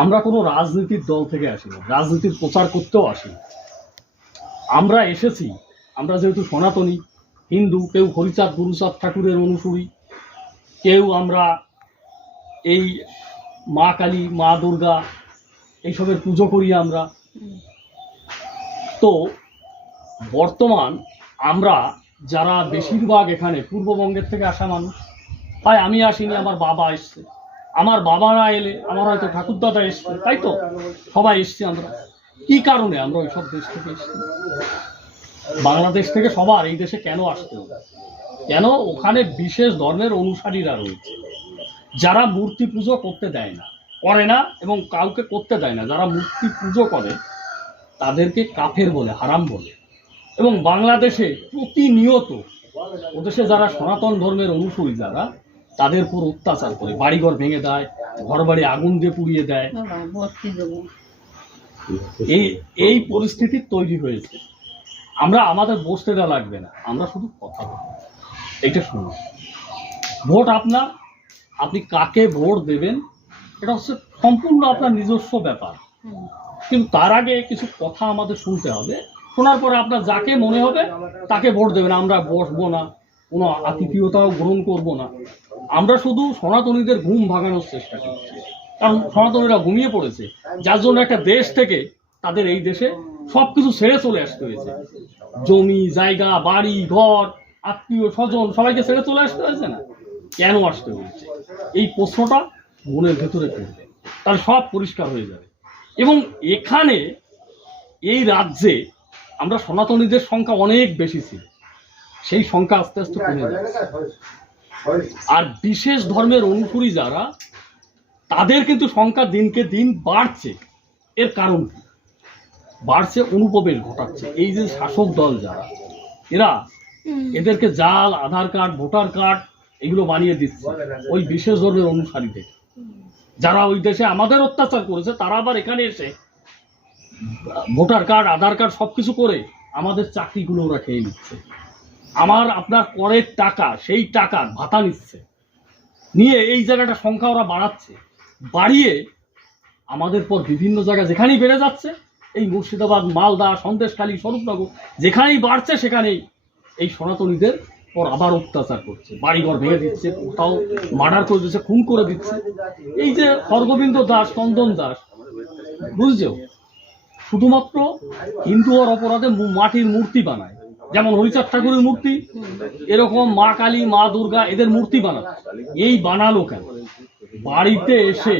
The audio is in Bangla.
আমরা কোনো রাজনীতির দল থেকে আসিনি, রাজনীতির প্রচার করতেও আসিনি। আমরা এসেছি, আমরা যেহেতু সনাতনী হিন্দু, কেউ হরিচাঁদ গুরুচাঁদ ঠাকুরের অনুসারী, কেউ আমরা এই মা কালী মা দুর্গা এইসবের পুজো করি আমরা। তো বর্তমান আমরা যারা বেশিরভাগ এখানে পূর্ববঙ্গের থেকে আসা মানুষ, তাই আমি আসিনি, আমার বাবা এসছে, আমার বাবা না এলে আমার হয়তো ঠাকুরদাদা এসছে, তাই তো সবাই এসছি আমরা। কি কারণে আমরা ওইসব দেশ থেকে এসছি? বাংলাদেশ থেকে সবার এই দেশে কেন আসতে হবে? কেন? ওখানে বিশেষ ধর্মের অনুসারীরা রয়েছে যারা মূর্তি পুজো করতে দেয় না, করে না, এবং কাউকে করতে দেয় না। যারা মূর্তি পুজো করে তাদেরকে কাফের বলে, হারাম বলে। এবং বাংলাদেশে প্রতিনিয়ত ওদেশে যারা সনাতন ধর্মের অনুসারী যারা, তাদের উপর অত্যাচার করে, বাড়িঘর ভেঙে দেয়, ঘর বাড়ি আগুন দিয়ে পুড়িয়ে দেয়। এই পরিস্থিতি তৈরি হয়েছে। আমরা আমাদের বসতে দেওয়া লাগবে না, আমরা শুধু কথা বলবো। এইটা শুনুন, ভোট আপনার, আপনি কাকে ভোট দেবেন এটা হচ্ছে সম্পূর্ণ আপনার নিজস্ব ব্যাপার। কিন্তু তার আগে কিছু কথা আমাদের শুনতে হবে। শোনার পরে আপনার যাকে মনে হবে তাকে ভোট দেবেন। আমরা বসবো না, কোনো আতিথেয়তাও গ্রহণ করব না। আমরা শুধু সনাতনীদের ঘুম ভাঙানোর চেষ্টা করছি, কারণ সনাতনীরা ঘুমিয়ে পড়েছে, যার জন্য একটা দেশ থেকে তাদের এই দেশে সব কিছু ছেড়ে চলে আসতে হয়েছে। জমি জায়গা বাড়ি ঘর আত্মীয় স্বজন সবাইকে ছেড়ে চলে আসতে হয়েছে না? কেন আসতে হয়েছে? এই প্রশ্নটা মনের ভেতরে করবে, তাহলে সব পরিষ্কার হয়ে যাবে। এবং এখানে এই রাজ্যে আমরা সনাতনীদের সংখ্যা অনেক বেশি ছিল, সেই সংখ্যা আস্তে আস্তে কমে যাচ্ছে। আর বিশেষ ধর্মের অনুসারী যারা, তাদের কিন্তু সংখ্যা দিনকে দিন বাড়ছে। এর কারণ কি? বাড়ছে, অনুপ্রবেশ ঘটাচ্ছে এই যে শাসক দল যারা, এরা এদেরকে জাল আধার কার্ড ভোটার কার্ড এগুলো বানিয়ে দিচ্ছে ওই বিশেষ ধর্মের অনুসারীদের। যারা ওই দেশে আমাদের অত্যাচার করেছে, তারা আবার এখানে এসে ভোটার কার্ড আধার কার্ড সবকিছু করে আমাদের চাকরিগুলো ওরা খেয়ে নিচ্ছে। আমার আপনার করের টাকা, সেই টাকার ভাতা নিচ্ছে, নিয়ে এই জায়গাটা সংখ্যা ওরা বাড়াচ্ছে। বাড়িয়ে আমাদের পর বিভিন্ন জায়গা যেখানেই বেড়ে যাচ্ছে, এই মুর্শিদাবাদ মালদা সন্দেশখালী স্বরূপনগর যেখানেই বাড়ছে, সেখানেই এই সনাতনীদের পর আবার অত্যাচার করছে, বাড়িঘর ভেঙে দিচ্ছে, কোথাও মার্ডার করে দিচ্ছে, খুন করে দিচ্ছে। এই যে হরগোবিন্দ দাস চন্দন দাস, বুঝছো, শুধুমাত্র হিন্দু হওয়ার অপরাধে মাটির মূর্তি বানায়, যেমন হরিচাঁদ ঠাকুরের মূর্তি, এরকম মা কালী মা দুর্গা এদের মূর্তি বানায়। এই বানালো কেন? বাড়িতে এসে